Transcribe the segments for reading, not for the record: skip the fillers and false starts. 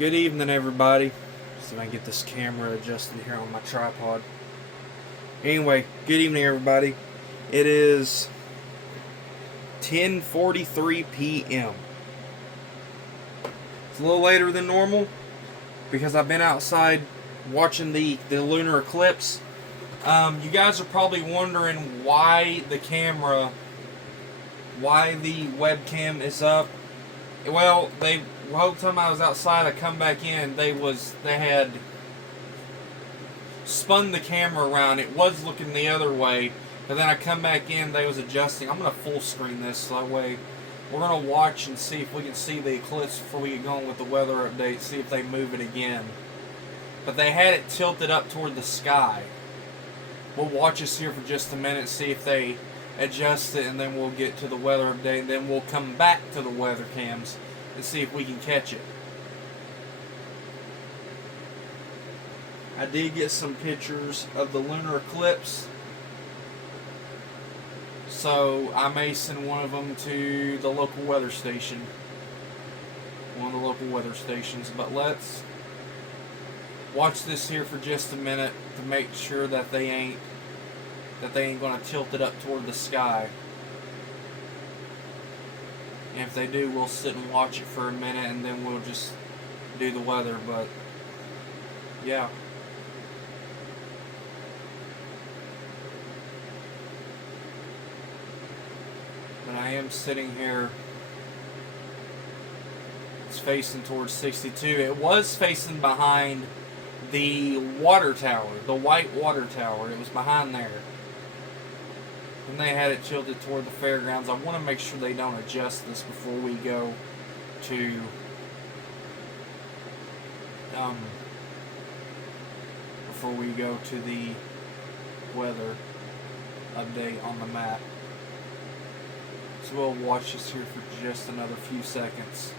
Good evening, everybody. See if I can get this camera adjusted here on my tripod. Anyway, good evening, everybody. It is 10:43 p.m. It's a little later than normal because I've been outside watching the lunar eclipse. You guys are probably wondering why the webcam is up. Well, the whole time I was outside, I come back in. They had spun the camera around. It was looking the other way, and then I come back in. They was adjusting. I'm gonna full screen this so that way we're gonna watch and see if we can see the eclipse before we get going with the weather update. See if they move it again. But they had it tilted up toward the sky. We'll watch this here for just a minute, see if they adjust it, and then we'll get to the weather update, and then we'll come back to the weather cams and see if we can catch it. I did get some pictures of the lunar eclipse, so I may send one of them to the local weather station, one of the local weather stations. But let's watch this here for just a minute to make sure that they ain't going to tilt it up toward the sky. And if they do, we'll sit and watch it for a minute, and then we'll just do the weather. But yeah. But I am sitting here. It's facing towards 62. It was facing behind the water tower, the white water tower. It was behind there. And they had it tilted toward the fairgrounds. I want to make sure they don't adjust this before we go to the weather update on the map. So we'll watch this here for just another few seconds.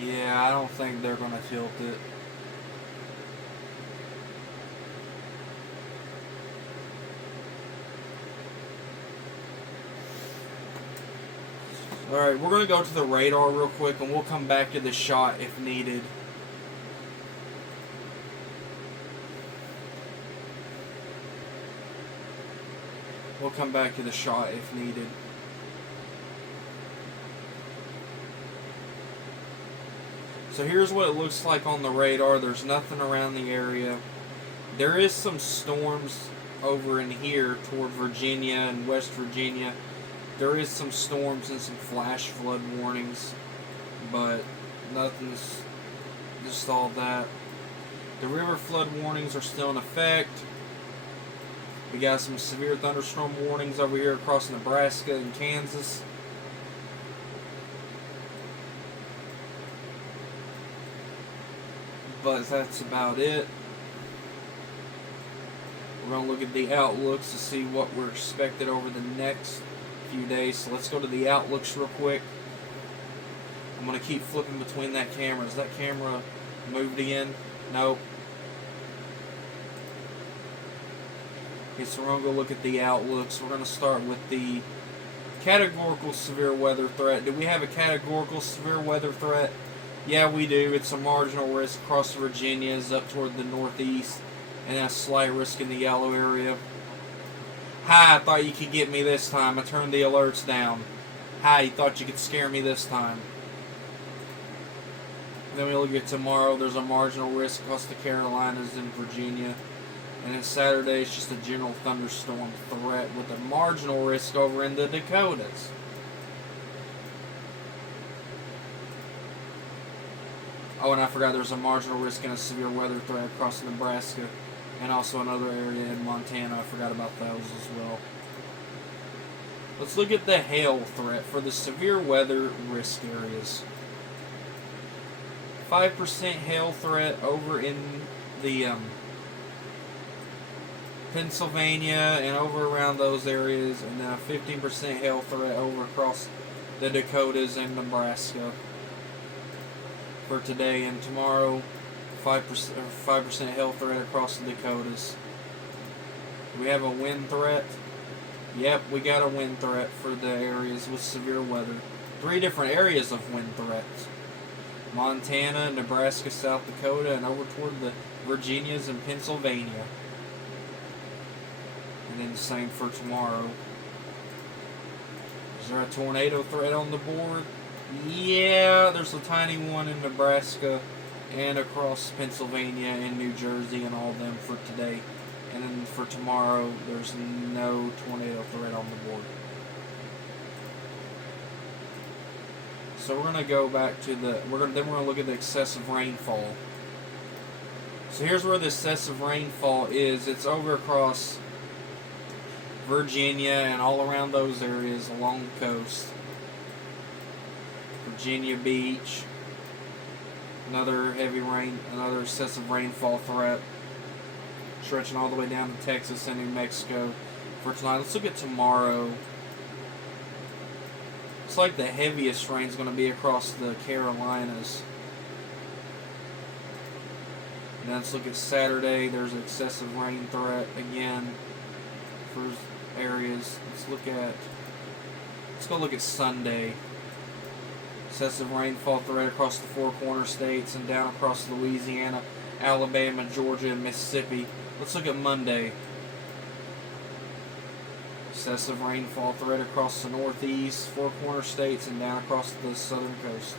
Yeah, I don't think they're going to tilt it. Alright, we're going to go to the radar real quick, and we'll come back to the shot if needed. We'll come back to the shot if needed. So here's what it looks like on the radar. There's nothing around the area. There is some storms over in here toward Virginia and West Virginia. There is some storms and some flash flood warnings, but nothing's just all that. The river flood warnings are still in effect. We got some severe thunderstorm warnings over here across Nebraska and Kansas. But that's about it. We're going to look at the outlooks to see what we're expected over the next few days. So let's go to the outlooks real quick. I'm going to keep flipping between that camera. Is that camera moved again? Nope. Okay, so we're going to go look at the outlooks. We're going to start with the categorical severe weather threat. Do we have a categorical severe weather threat? Yeah, we do. It's a marginal risk across Virginia, is up toward the northeast, and a slight risk in the yellow area. Hi, I thought you could get me this time. I turned the alerts down. Hi, you thought you could scare me this time. Then we look at tomorrow. There's a marginal risk across the Carolinas and Virginia. And then Saturday, it's just a general thunderstorm threat with a marginal risk over in the Dakotas. Oh, and I forgot there's a marginal risk and a severe weather threat across Nebraska and also another area in Montana. I forgot about those as well. Let's look at the hail threat for the severe weather risk areas. 5% hail threat over in the Pennsylvania and over around those areas, and then a 15% hail threat over across the Dakotas and Nebraska. for today and tomorrow. 5% hail threat across the Dakotas. Do we have a wind threat? Yep, we got a wind threat for the areas with severe weather. 3 different areas of wind threats. Montana, Nebraska, South Dakota, and over toward the Virginias and Pennsylvania. And then the same for tomorrow. Is there a tornado threat on the board? Yeah, there's a tiny one in Nebraska and across Pennsylvania and New Jersey and all of them for today. And then for tomorrow, there's no tornado threat on the board. So we're gonna go back to we're gonna look at the excessive rainfall. So here's where the excessive rainfall is. It's over across Virginia and all around those areas along the coast. Virginia Beach. Another heavy rain, another excessive rainfall threat. Stretching all the way down to Texas and New Mexico for tonight. Let's look at tomorrow. It's like the heaviest rain is going to be across the Carolinas. And let's look at Saturday. There's an excessive rain threat again for areas. Let's go look at Sunday. Excessive rainfall threat across the 4 corner states and down across Louisiana, Alabama, Georgia, and Mississippi. Let's look at Monday. Excessive rainfall threat across the Northeast, 4 corner states, and down across the southern coast.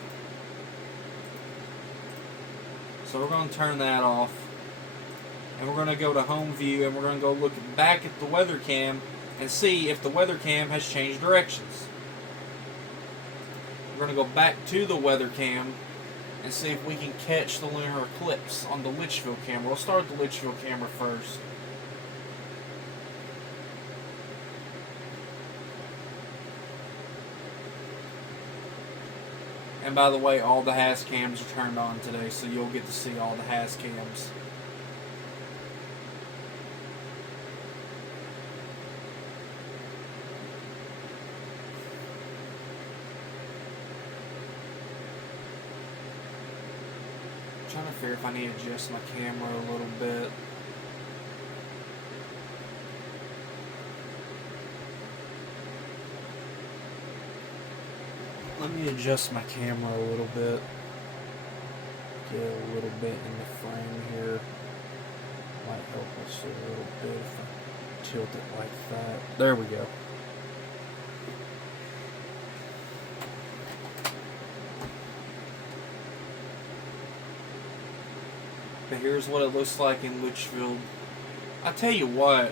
So we're going to turn that off. And we're going to go to home view and we're going to go look back at the weather cam and see if the weather cam has changed directions. We're going to go back to the weather cam and see if we can catch the lunar eclipse on the Litchfield camera. We'll start with the Litchfield camera first. And by the way, all the HAZ cams are turned on today, so you'll get to see all the HAZ cams. I'm trying to figure if I need to adjust my camera a little bit. Let me adjust my camera a little bit. Get a little bit in the frame here. Might help us a little bit if I tilt it like that. There we go. But here's what it looks like in Litchfield. I tell you what.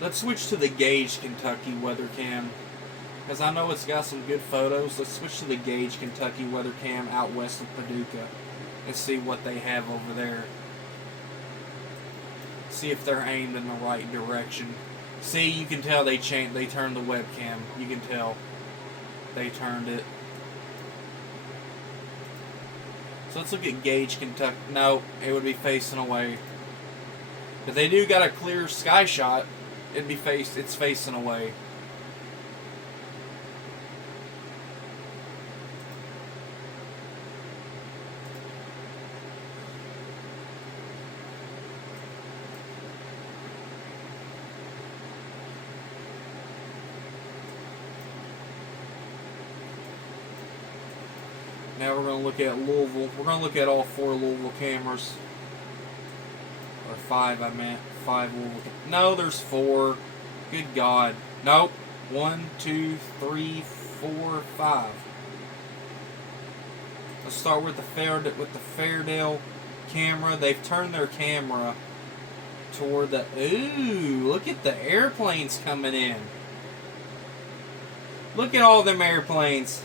Let's switch to the Gage, Kentucky weather cam. Because I know it's got some good photos. Let's switch to the Gage, Kentucky weather cam out west of Paducah. And see what they have over there. See if they're aimed in the right direction. See, you can tell they turned the webcam. You can tell they turned it. So let's look at Gage, Kentucky. No, it would be facing away. But they do got a clear sky shot. It's facing away. Now we're going to look at Louisville. We're going to look at all 4 Louisville cameras. Or 5, I meant. 5 Louisville cameras. No, there's 4. Good God. Nope. 1, 2, 3, 4, 5. Let's start with the Fairdale camera. They've turned their camera toward the... Ooh, look at the airplanes coming in. Look at all them airplanes.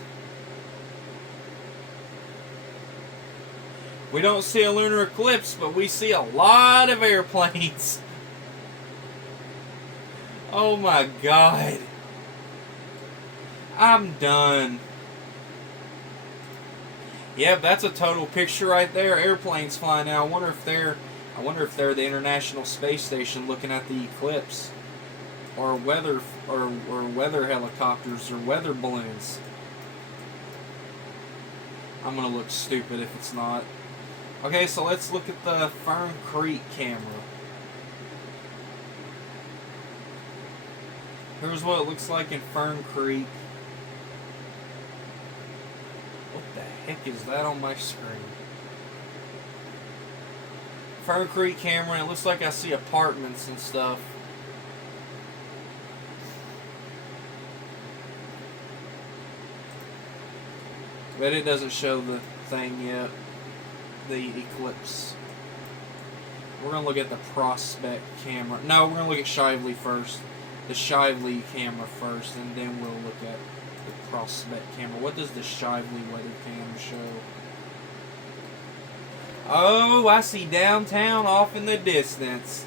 We don't see a lunar eclipse, but we see a lot of airplanes. Oh my God. I'm done. Yep, that's a total picture right there. Airplanes flying now. I wonder if they're the International Space Station looking at the eclipse, or weather helicopters or weather balloons. I'm gonna look stupid if it's not. Okay, so let's look at the Fern Creek camera. Here's what it looks like in Fern Creek. What the heck is that on my screen? Fern Creek camera, it looks like I see apartments and stuff. But it doesn't show the thing yet. The Eclipse. We're going to look at the Prospect camera. No, we're going to look at Shively first. The Shively camera first, and then we'll look at the Prospect camera. What does the Shively weather cam show? Oh, I see downtown off in the distance.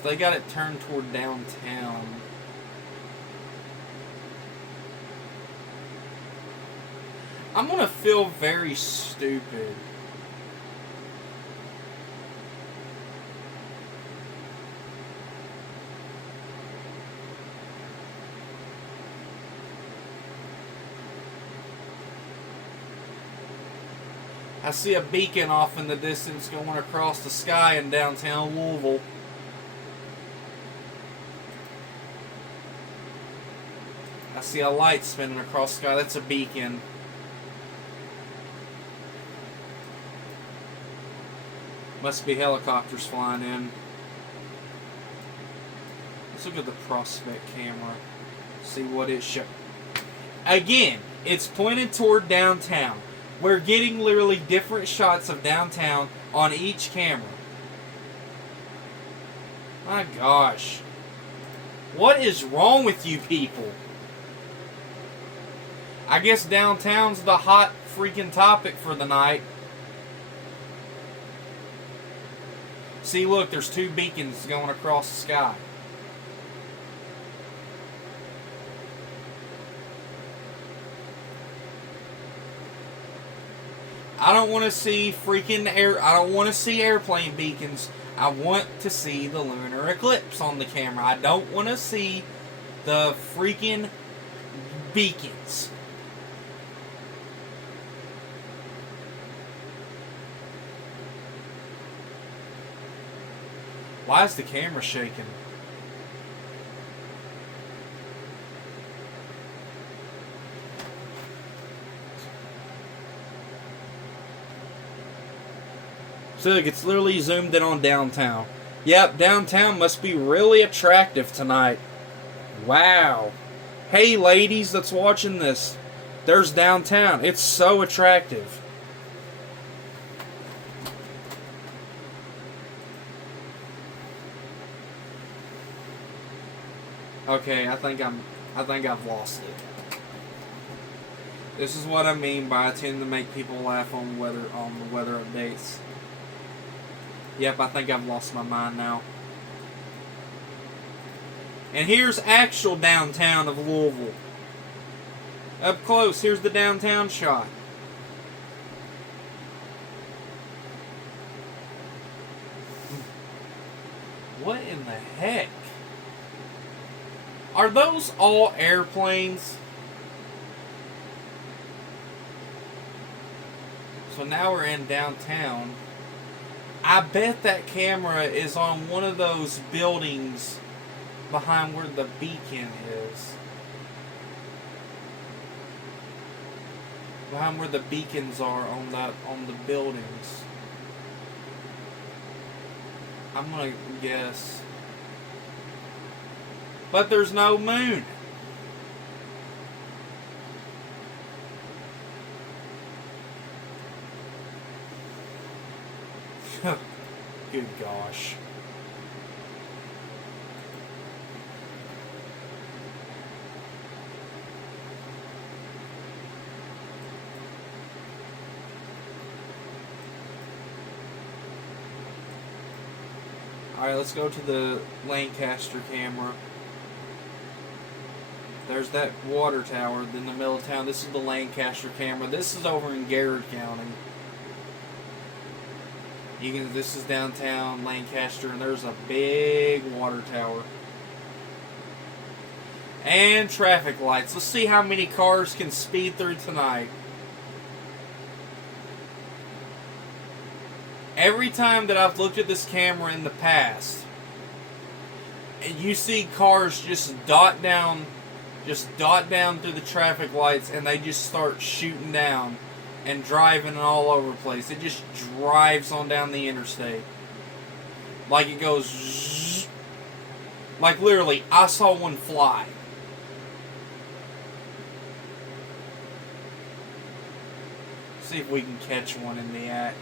So they got it turned toward downtown. I'm gonna feel very stupid. I see a beacon off in the distance going across the sky in downtown Louisville. I see a light spinning across the sky. That's a beacon. Must be helicopters flying in. Let's look at the Prospect camera. See what it shows. Again, it's pointed toward downtown. We're getting literally different shots of downtown on each camera. My gosh. What is wrong with you people? I guess downtown's the hot freaking topic for the night. See, look, there's two beacons going across the sky. I don't want to see I don't want to see airplane beacons. I want to see the lunar eclipse on the camera. I don't want to see the freaking beacons. Why is the camera shaking? So look, it's literally zoomed in on downtown. Yep, downtown must be really attractive tonight. Wow. Hey ladies that's watching this. There's downtown. It's so attractive. Okay, I think I've lost it. This is what I mean by I tend to make people laugh on the weather updates. Yep, I think I've lost my mind now. And here's actual downtown of Louisville. Up close, here's the downtown shot. What in the heck? Are those all airplanes? So now we're in downtown. I bet that camera is on one of those buildings behind where the beacon is. Behind where the beacons are on the buildings. I'm gonna guess. But there's no moon. Good gosh. Alright, let's go to the Lancaster camera. There's that water tower in the middle of town. This is the Lancaster camera. This is over in Garrett County. This is downtown Lancaster, and there's a big water tower. And traffic lights. Let's see how many cars can speed through tonight. Every time that I've looked at this camera in the past, and you see cars just dot down through the traffic lights, and they just start shooting down and driving all over the place. It just drives on down the interstate. Like it goes zzz. Like literally, I saw one fly. See if we can catch one in the act.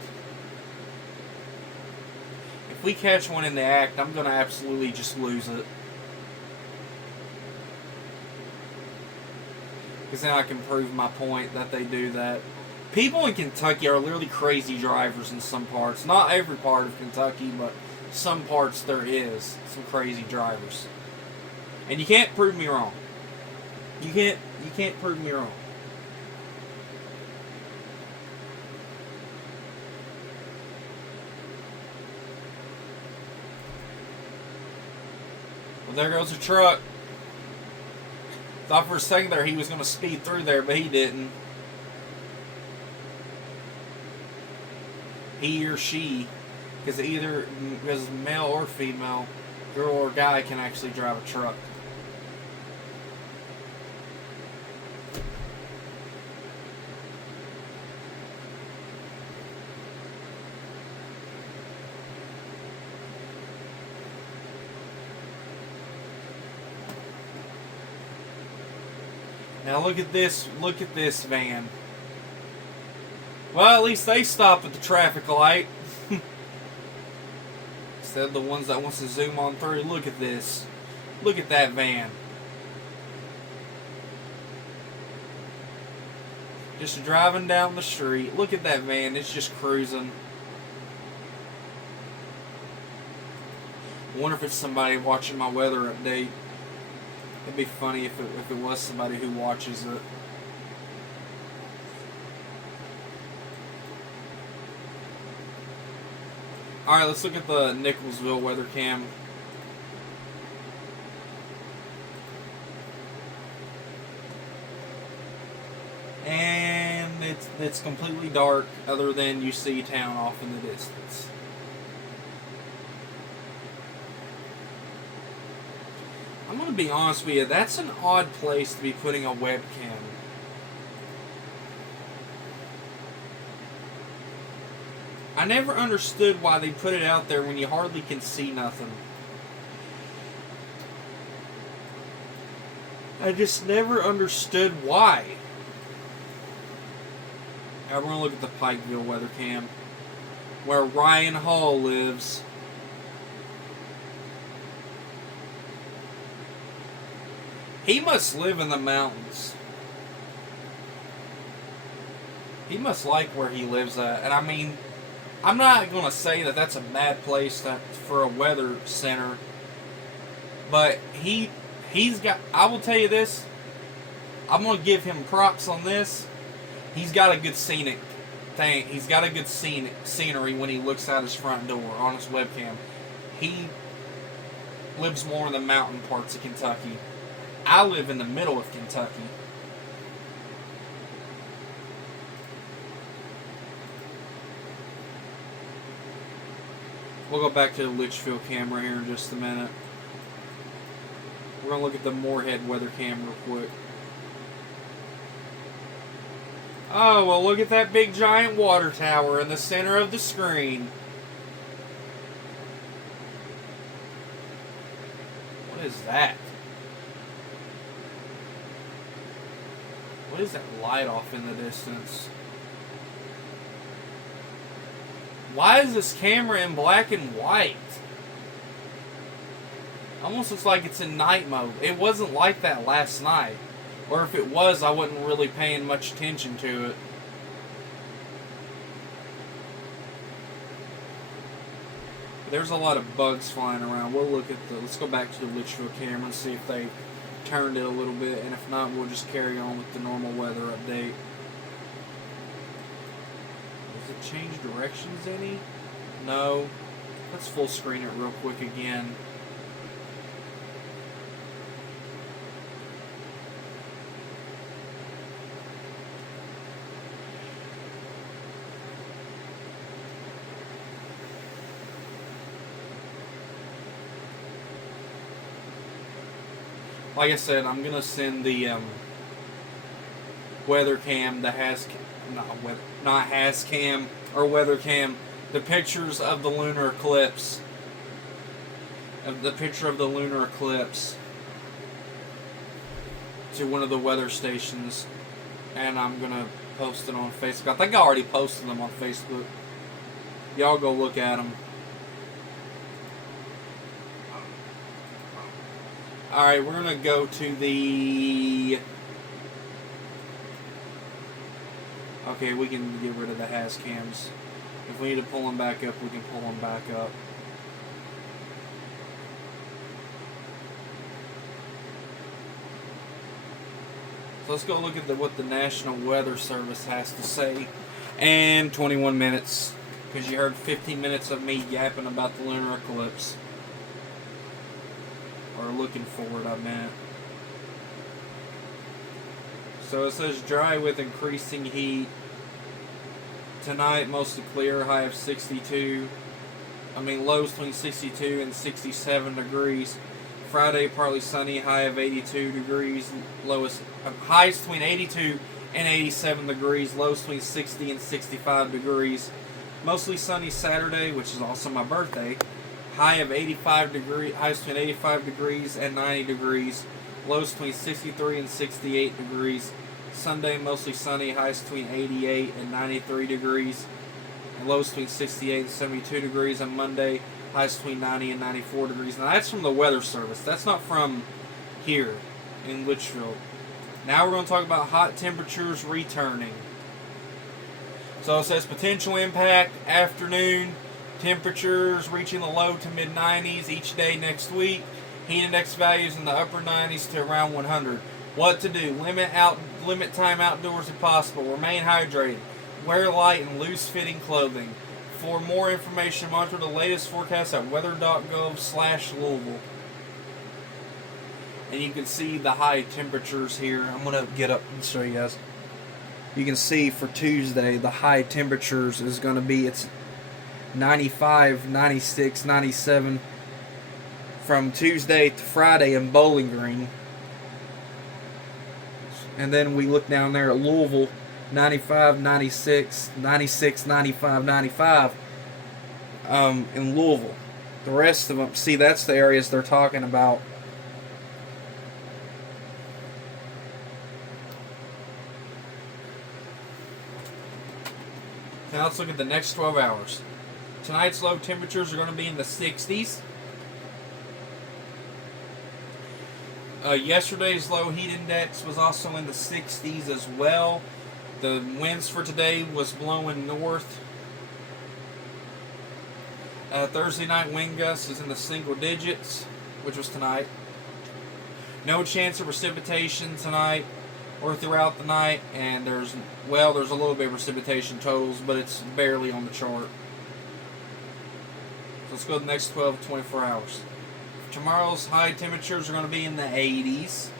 If we catch one in the act, I'm going to absolutely just lose it. Because then I can prove my point that they do that. People in Kentucky are literally crazy drivers in some parts. Not every part of Kentucky, but some parts there is some crazy drivers. And you can't prove me wrong. You can't prove me wrong. Well, there goes a truck. Thought for a second there he was going to speed through there, but he didn't. He or she, because male or female, girl or guy can actually drive a truck. Now look at this van. Well, at least they stop at the traffic light. Instead of the ones that wants to zoom on through. Look at this. Look at that van. Just driving down the street. Look at that van. It's just cruising. I wonder if it's somebody watching my weather update. It'd be funny if it was somebody who watches it. Alright, let's look at the Nicholsville weather cam. And it's completely dark other than you see town off in the distance. I'm going to be honest with you, that's an odd place to be putting a webcam. I never understood why they put it out there when you hardly can see nothing. I just never understood why. Now we're going to look at the Pikeville weather cam, where Ryan Hall lives. He must live in the mountains. He must like where he lives at. And I mean, I'm not going to say that that's a bad place for a weather center. But he's got, I will tell you this, I'm going to give him props on this. He's got a good scenic thing. He's got a good scenery when he looks out his front door on his webcam. He lives more in the mountain parts of Kentucky. I live in the middle of Kentucky. We'll go back to the Litchfield camera here in just a minute. We're going to look at the Moorhead weather cam real quick. Oh, well, look at that big giant water tower in the center of the screen. What is that? What is that light off in the distance? Why is this camera in black and white? Almost looks like it's in night mode. It wasn't like that last night. Or if it was, I wasn't really paying much attention to it. There's a lot of bugs flying around. Let's go back to the Litchfield camera and see if they turned it a little bit, and if not, we'll just carry on with the normal weather update. Does it change directions any? No. Let's full screen it real quick again. Like I said, I'm gonna send the weather cam, the not Hascam or weather cam, the pictures of the lunar eclipse, to one of the weather stations, and I'm gonna post it on Facebook. I think I already posted them on Facebook. Y'all go look at them. Alright, we're going to go to the... Okay, we can get rid of the Hascams. If we need to pull them back up, we can pull them back up. So let's go look at what the National Weather Service has to say. And 21 minutes. Because you heard 15 minutes of me yapping about the lunar eclipse. Or looking forward, I meant. So it says dry with increasing heat. Tonight, mostly clear, high of 62. Lows between 62 and 67 degrees. Friday, partly sunny, high of 82 degrees. Highs between 82 and 87 degrees. Lows between 60 and 65 degrees. Mostly sunny Saturday, which is also my birthday. High of 85 degrees, highs between 85 degrees and 90 degrees. Lows between 63 and 68 degrees. Sunday, mostly sunny, highs between 88 and 93 degrees. And lows between 68 and 72 degrees. On Monday, highs between 90 and 94 degrees. Now that's from the Weather Service. That's not from here in Litchfield. Now we're going to talk about hot temperatures returning. So it says potential impact, afternoon. Temperatures reaching the low to mid 90s each day next week. Heat index values in the upper 90s to around 100. What to do? Limit time outdoors if possible. Remain hydrated. Wear light and loose-fitting clothing. For more information, monitor the latest forecast at weather.gov/Louisville. And you can see the high temperatures here. I'm going to get up and show you guys. You can see for Tuesday, the high temperatures is going to be, it's 95, 96, 97 from Tuesday to Friday in Bowling Green. And then we look down there at Louisville, 95, 96, 96, 95, 95 in Louisville. The rest of them, see, that's the areas they're talking about. Now let's look at the next 12 hours. Tonight's low temperatures are going to be in the 60s. Yesterday's low heat index was also in the 60s as well. The winds for today was blowing north. Thursday night wind gusts is in the single digits, which was tonight. No chance of precipitation tonight or throughout the night, and there's a little bit of precipitation totals, but it's barely on the chart. So let's go to the next 12 to 24 hours. Tomorrow's high temperatures are going to be in the 80s.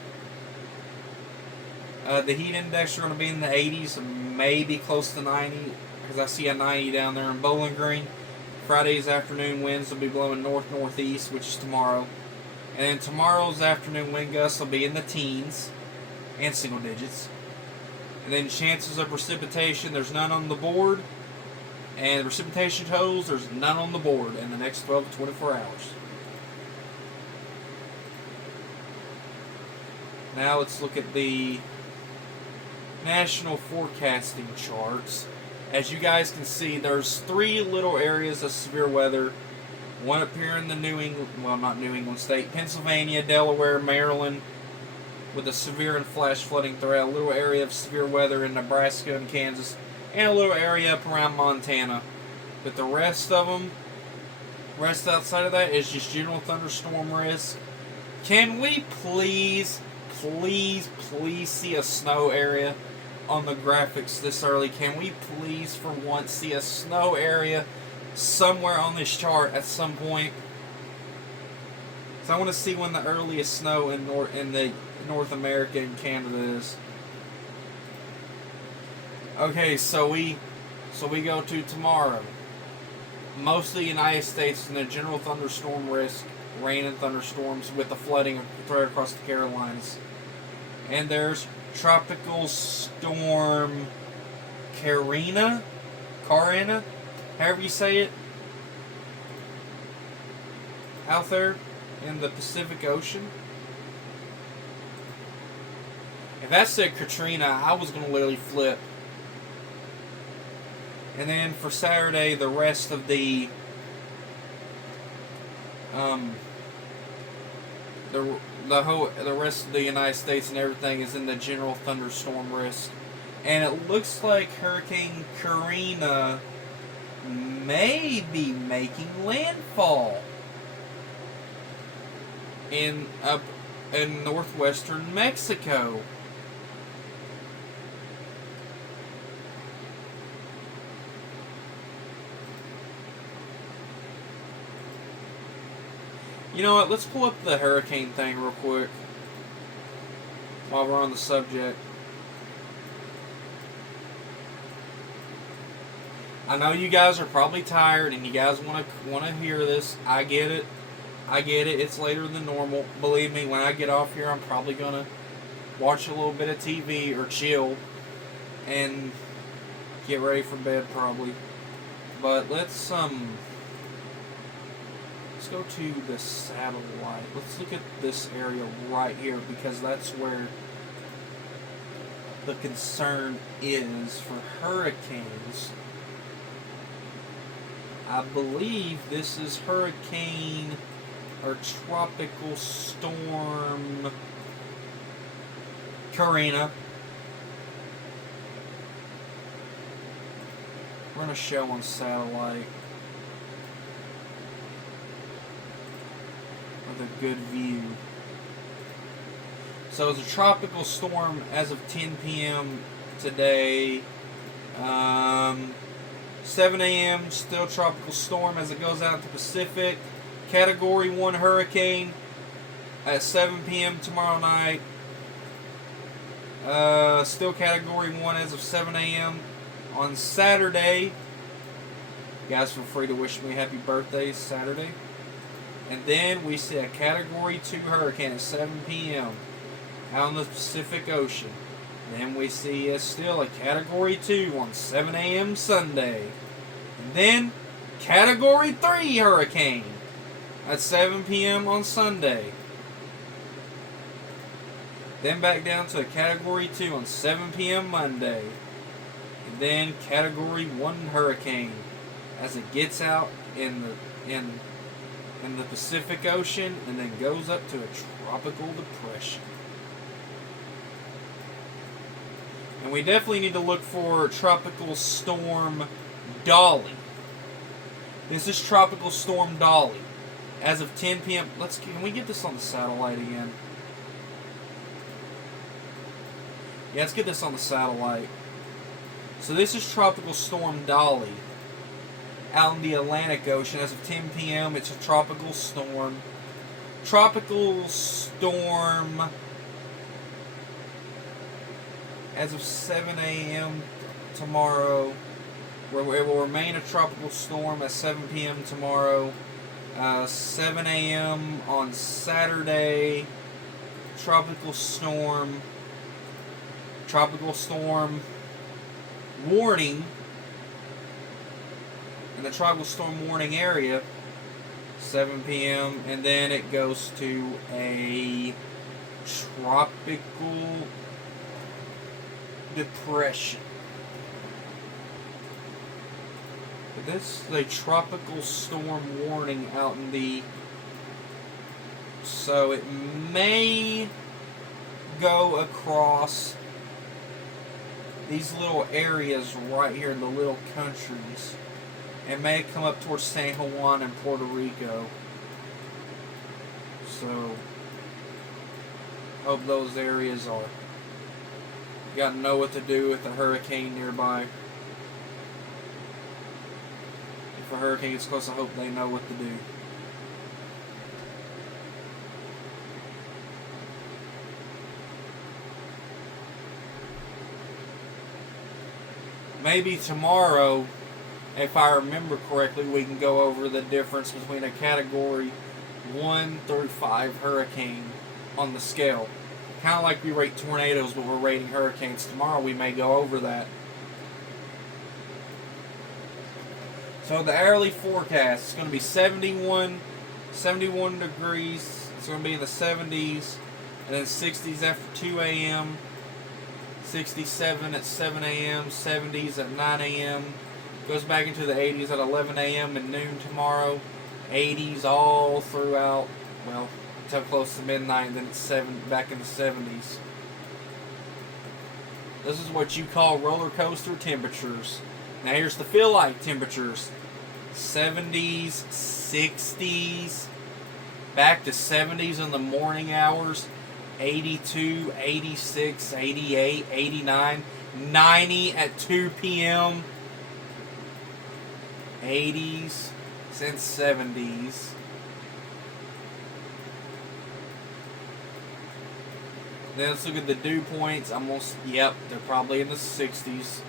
The heat index are going to be in the 80s, maybe close to 90, because I see a 90 down there in Bowling Green. Friday's afternoon winds will be blowing north-northeast, which is tomorrow. And then tomorrow's afternoon wind gusts will be in the teens and single digits. And then chances of precipitation, there's none on the board. And the precipitation totals, there's none on the board in the next 12 to 24 hours. Now let's look at the national forecasting charts. As you guys can see, there's 3 little areas of severe weather. One up here in the not New England state, Pennsylvania, Delaware, Maryland, with a severe and flash flooding threat. A little area of severe weather in Nebraska and Kansas, and a little area up around Montana. But the rest outside of that is just general thunderstorm risk. Can we please see a snow area on the graphics this early? Can we please, for once, see a snow area somewhere on this chart at some point. So I want to see when the earliest snow in the North America and Canada is. Okay, so we go to tomorrow. Most of the United States in a general thunderstorm risk, rain and thunderstorms with the flooding right across the Carolinas. And there's Tropical Storm Karina, however you say it, out there in the Pacific Ocean. If that said Katrina, I was going to literally flip. And then for Saturday, the rest of the rest of the United States and everything is in the general thunderstorm risk. And it looks like Hurricane Karina may be making landfall in northwestern Mexico. You know what? Let's pull up the hurricane thing real quick while we're on the subject. I know you guys are probably tired and you guys want to hear this. I get it. It's later than normal. Believe me, when I get off here, I'm probably gonna watch a little bit of TV or chill and get ready for bed probably. But let's go to the satellite. Let's look at this area right here because that's where the concern is for hurricanes. I believe this is hurricane or tropical storm Karina. We're going to show on satellite with a good view. So it's a tropical storm as of 10 p.m. today. 7 a.m. still tropical storm as it goes out to Pacific. Category 1 hurricane at 7 p.m. tomorrow night. Still Category 1 as of 7 a.m. on Saturday. You guys feel free to wish me happy birthday Saturday. And then we see a Category 2 hurricane at 7 p.m. out in the Pacific Ocean. Then we see still a Category 2 on 7 a.m. Sunday. And then Category 3 hurricane at 7 p.m. on Sunday. Then back down to a Category 2 on 7 p.m. Monday. And then Category 1 hurricane as it gets out in the Pacific Ocean and then goes up to a tropical depression. And we definitely need to look for Tropical Storm Dolly. This is Tropical Storm Dolly. As of 10 p.m. Can we get this on the satellite again? Yeah, let's get this on the satellite. So this is Tropical Storm Dolly. Out in the Atlantic Ocean. As of 10 p.m. it's a tropical storm. Tropical Storm... as of 7 a.m. tomorrow, where it will remain a tropical storm at 7 p.m. tomorrow. 7 a.m. on Saturday, tropical storm warning in the tropical storm warning area, 7 p.m. and then it goes to a tropical depression. But this is a tropical storm warning out in the... So it may go across these little areas right here in the little countries. It may come up towards San Juan and Puerto Rico. So, hope those areas are... You gotta know what to do with a hurricane nearby. If a hurricane gets close, I hope they know what to do. Maybe tomorrow, if I remember correctly, we can go over the difference between a Category 1 through 5 hurricane on the scale. Kind of like we rate tornadoes, but we're rating hurricanes. Tomorrow we may go over that. So the hourly forecast is going to be 71 degrees. It's going to be in the 70s, and then 60s after 2 a.m., 67 at 7 a.m., 70s at 9 a.m., goes back into the 80s at 11 a.m. and noon tomorrow, 80s all throughout, well, until close to midnight, and then it's back in the 70s. This is what you call roller coaster temperatures. Now here's the feel-like temperatures. 70s, 60s, back to 70s in the morning hours, 82, 86, 88, 89, 90 at 2 p.m., 80s, and 70s. Then let's look at the dew points. Yep, they're probably in the 60s.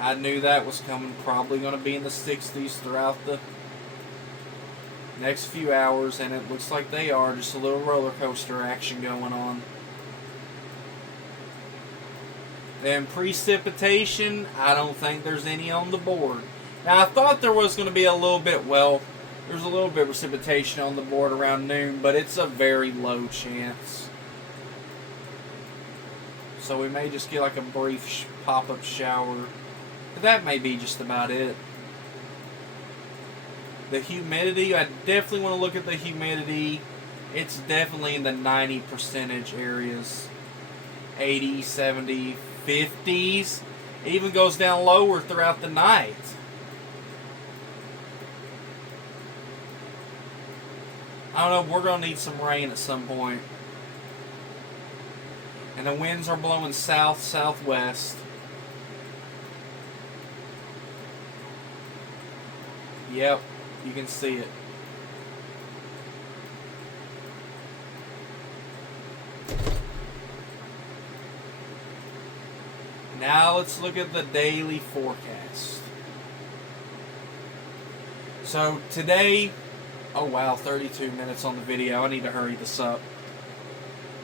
I knew that was coming. Probably going to be in the 60s throughout the next few hours, and it looks like they are. Just a little roller coaster action going on. Then precipitation, I don't think there's any on the board. Now, I thought there was going to be a little bit, there's a little bit of precipitation on the board around noon, but it's a very low chance. So we may just get like a brief pop-up shower. But that may be just about it. The humidity, I definitely want to look at the humidity. It's definitely in the 90% areas. 80, 70, 50s. It even goes down lower throughout the night. I don't know, we're going to need some rain at some point. And the winds are blowing south, southwest. Yep, you can see it. Now let's look at the daily forecast. So today, oh wow, 32 minutes on the video. I need to hurry this up.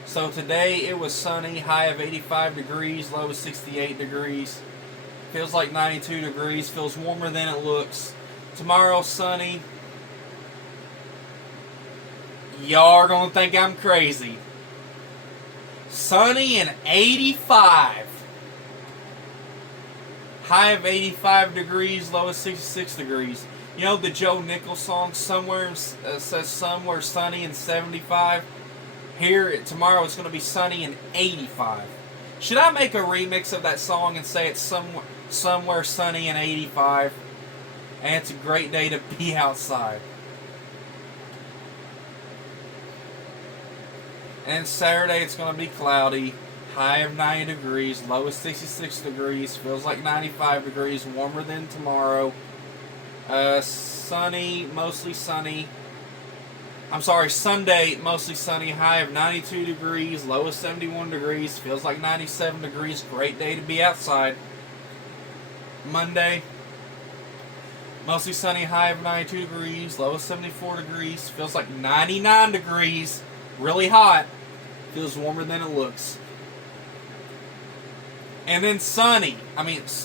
So today it was sunny, high of 85 degrees, low of 68 degrees. Feels like 92 degrees, feels warmer than it looks. Tomorrow sunny. Y'all are going to think I'm crazy. Sunny and 85. High of 85 degrees, low of 66 degrees. You know the Joe Nichols song, somewhere says somewhere sunny and 75? Here, tomorrow it's going to be sunny and 85. Should I make a remix of that song and say it's somewhere sunny and 85? And it's a great day to be outside. And Saturday it's going to be cloudy. High of 90 degrees, low of 66 degrees. Feels like 95 degrees, warmer than tomorrow. Sunny, mostly sunny. I'm sorry, Sunday, mostly sunny. High of 92 degrees, low of 71 degrees. Feels like 97 degrees. Great day to be outside. Monday, mostly sunny, high of 92 degrees, low of 74 degrees. Feels like 99 degrees. Really hot. Feels warmer than it looks. And then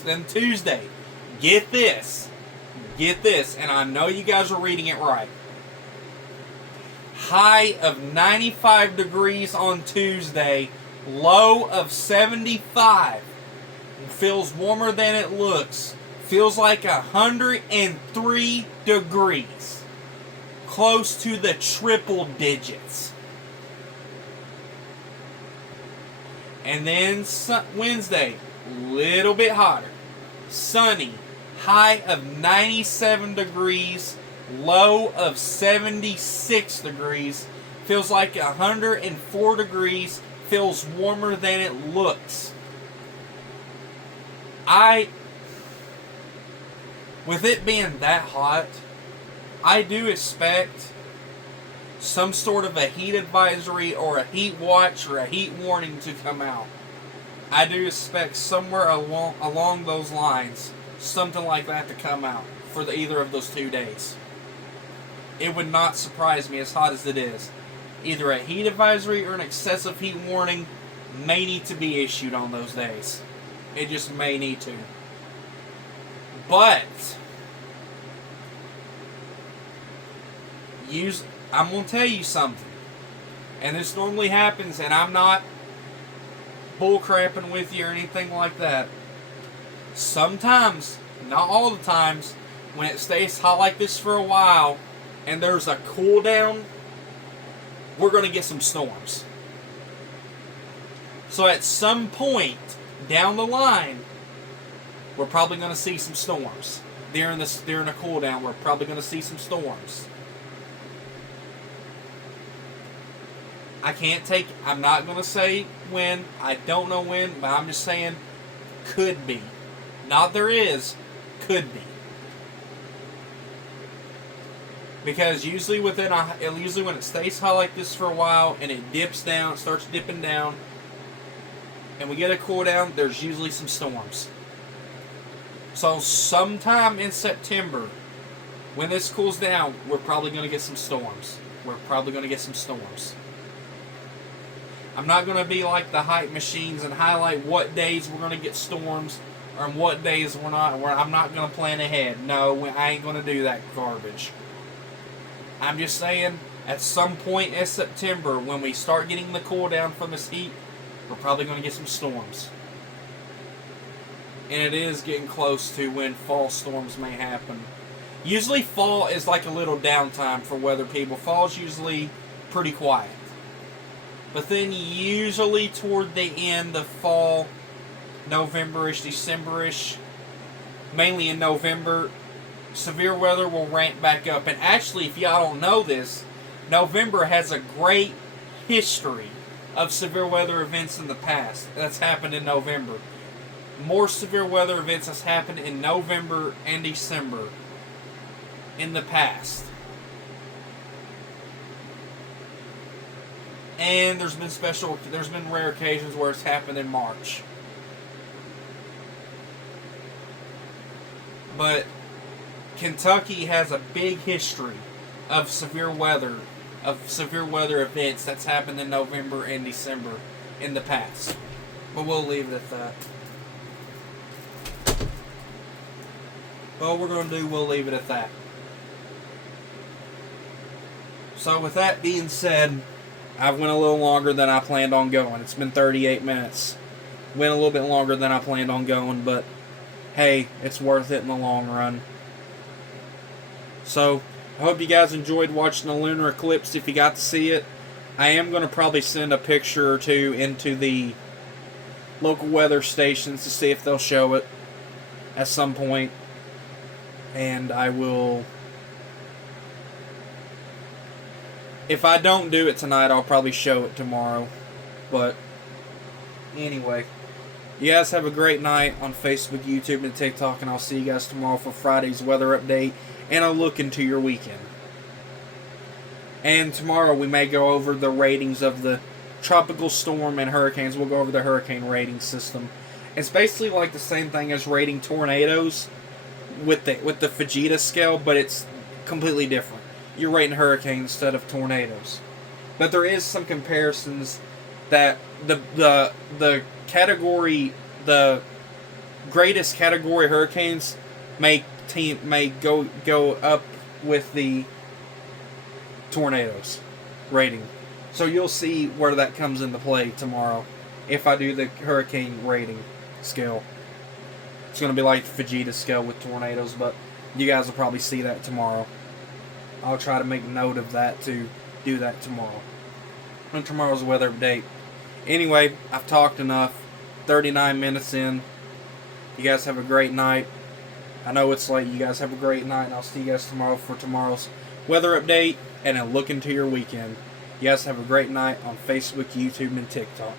then Tuesday. Get this. And I know you guys are reading it right. High of 95 degrees on Tuesday. Low of 75. Feels warmer than it looks. Feels like 103 degrees. Close to the triple digits. And then Wednesday, little bit hotter. Sunny, high of 97 degrees, low of 76 degrees. Feels like 104 degrees. Feels warmer than it looks. with it being that hot, I do expect some sort of a heat advisory or a heat watch or a heat warning to come out. I do expect somewhere along those lines, something like that to come out for either of those 2 days. It would not surprise me, as hot as it is. Either a heat advisory or an excessive heat warning may need to be issued on those days. It just may need to. But I'm going to tell you something. And this normally happens, and I'm not bullcrapping with you or anything like that. Sometimes, not all the times, when it stays hot like this for a while and there's a cool down, we're going to get some storms. So at some point down the line, we're probably going to see some storms. During a cool down, we're probably going to see some storms. I'm not going to say when. I don't know when, but I'm just saying could be. Not there is, could be. Because usually when it stays hot like this for a while and it dips down, it starts dipping down, and we get a cool down, there's usually some storms. So sometime in September, when this cools down, we're probably going to get some storms. I'm not going to be like the hype machines and highlight what days we're going to get storms or what days we're not. I'm not going to plan ahead. No, I ain't going to do that garbage. I'm just saying, at some point in September, when we start getting the cool down from this heat, we're probably going to get some storms. And it is getting close to when fall storms may happen. Usually fall is like a little downtime for weather people. Fall's usually pretty quiet. But then usually toward the end of fall, November-ish, December-ish, mainly in November, severe weather will ramp back up. And actually, if y'all don't know this, November has a great history of severe weather events in the past that's happened in November. More severe weather events has happened in November and December in the past. And there's been rare occasions where it's happened in March. But Kentucky has a big history of severe weather events that's happened in November and December in the past. But we'll leave it at that. All we're going to do, we'll leave it at that. So with that being said, I went a little longer than I planned on going. It's been 38 minutes. Went a little bit longer than I planned on going, but hey, it's worth it in the long run. So, I hope you guys enjoyed watching the lunar eclipse if you got to see it. I am going to probably send a picture or two into the local weather stations to see if they'll show it at some point. And I will... If I don't do it tonight, I'll probably show it tomorrow. But, anyway. You guys have a great night on Facebook, YouTube, and TikTok. And I'll see you guys tomorrow for Friday's weather update. And a look into your weekend. And tomorrow we may go over the ratings of the tropical storm and hurricanes. We'll go over the hurricane rating system. It's basically like the same thing as rating tornadoes with the Fujita scale, but it's completely different. You're rating hurricanes instead of tornadoes. But there is some comparisons that the category, the greatest category hurricanes may go up with the tornadoes rating. So you'll see where that comes into play tomorrow if I do the hurricane rating scale. It's going to be like Fujita scale with tornadoes, but you guys will probably see that tomorrow. I'll try to make note of that to do that tomorrow. On tomorrow's weather update. Anyway, I've talked enough. 39 minutes in. You guys have a great night. I know it's late. You guys have a great night, and I'll see you guys tomorrow for tomorrow's weather update and a look into your weekend. You guys have a great night on Facebook, YouTube, and TikTok.